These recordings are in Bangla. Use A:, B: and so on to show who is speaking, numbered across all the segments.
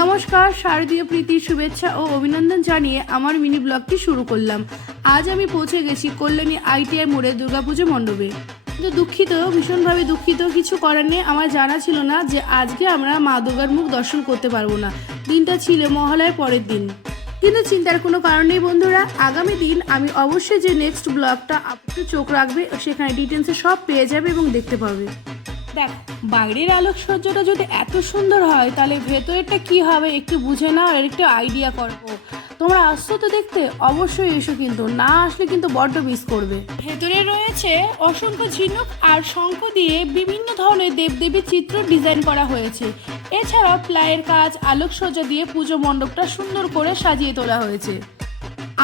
A: নমস্কার, শারদীয় প্রীতি, শুভেচ্ছা ও অভিনন্দন জানিয়ে আমার মিনি ব্লগটি শুরু করলাম। আজ আমি পৌঁছে গেছি কল্যাণী আইটিআই মোড়ে দুর্গাপুজো মণ্ডপে। কিন্তু দুঃখিত, ভীষণভাবে দুঃখিত, কিছু করার নেই। আমার জানা ছিল না যে আজকে আমরা মা দুর্গার মুখ দর্শন করতে পারব না। দিনটা ছিল মহালয়ের পরের দিন। কিন্তু চিন্তার কোনো কারণ নেই, বন্ধুরা। আগামী দিন আমি অবশ্যই যে নেক্সট ব্লগটা আপনি চোখ রাখবে, সেখানে ডিটেলসে সব পেয়ে যাবে এবং দেখতে পাবে। দেখ, বাইরের আলোকসজ্জাটা যদি এত সুন্দর হয়, তাহলে ভেতরেরটা কি হবে একটু বুঝে নাও আর একটু আইডিয়া করব তোমরা আসছো তো দেখতে? অবশ্যই এসো কিন্তু, না আসলে কিন্তু বড্ড মিস করবে। ভেতরে রয়েছে অসংখ্য ঝিনুক আর শঙ্খ দিয়ে বিভিন্ন ধরনের দেবদেবীর চিত্র ডিজাইন করা হয়েছে। এছাড়াও প্লাইয়ের কাজ, আলোকসজ্জা দিয়ে পুজো মণ্ডপটা সুন্দর করে সাজিয়ে তোলা হয়েছে।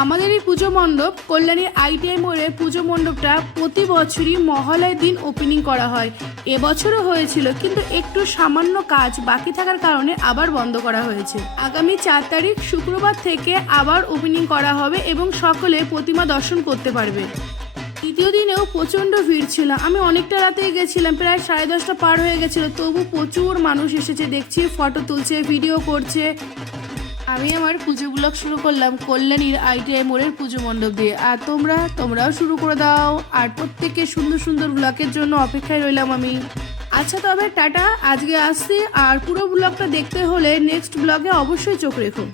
A: আমাদের এই পুজো মণ্ডপ কল্যাণীর আইটিআই মোড়ের পুজো মণ্ডপটা প্রতি বছরই মহালয়ের দিন ওপেনিং করা হয়। এবছরও হয়েছিল, কিন্তু একটু সামান্য কাজ বাকি থাকার কারণে আবার বন্ধ করা হয়েছে। আগামী চার তারিখ শুক্রবার থেকে আবার ওপেনিং করা হবে এবং সকলে প্রতিমা দর্শন করতে পারবে। দ্বিতীয় দিনেও প্রচণ্ড ভিড় ছিল, আমি অনেকটা রাতেই গেছিলাম, প্রায় সাড়ে দশটা পার হয়ে গেছিল, তবু প্রচুর মানুষ এসেছে, দেখছি ফটো তুলছে ভিডিও করছে। আমি আমার পুজো ব্লগ শুরু করলাম কল্যাণীর আইটিআই মোড়ের পুজো মণ্ডপ দিয়ে। আর তোমরা, তোমরাও শুরু করে দাও। আর প্রত্যেককে সুন্দর সুন্দর ব্লগের জন্য অপেক্ষায় রইলাম আমি। আচ্ছা তবে টাটা, আজকে আসছি। আর পুরো ব্লগটা দেখতে হলে নেক্সট ব্লগে অবশ্যই চোখ রেখো।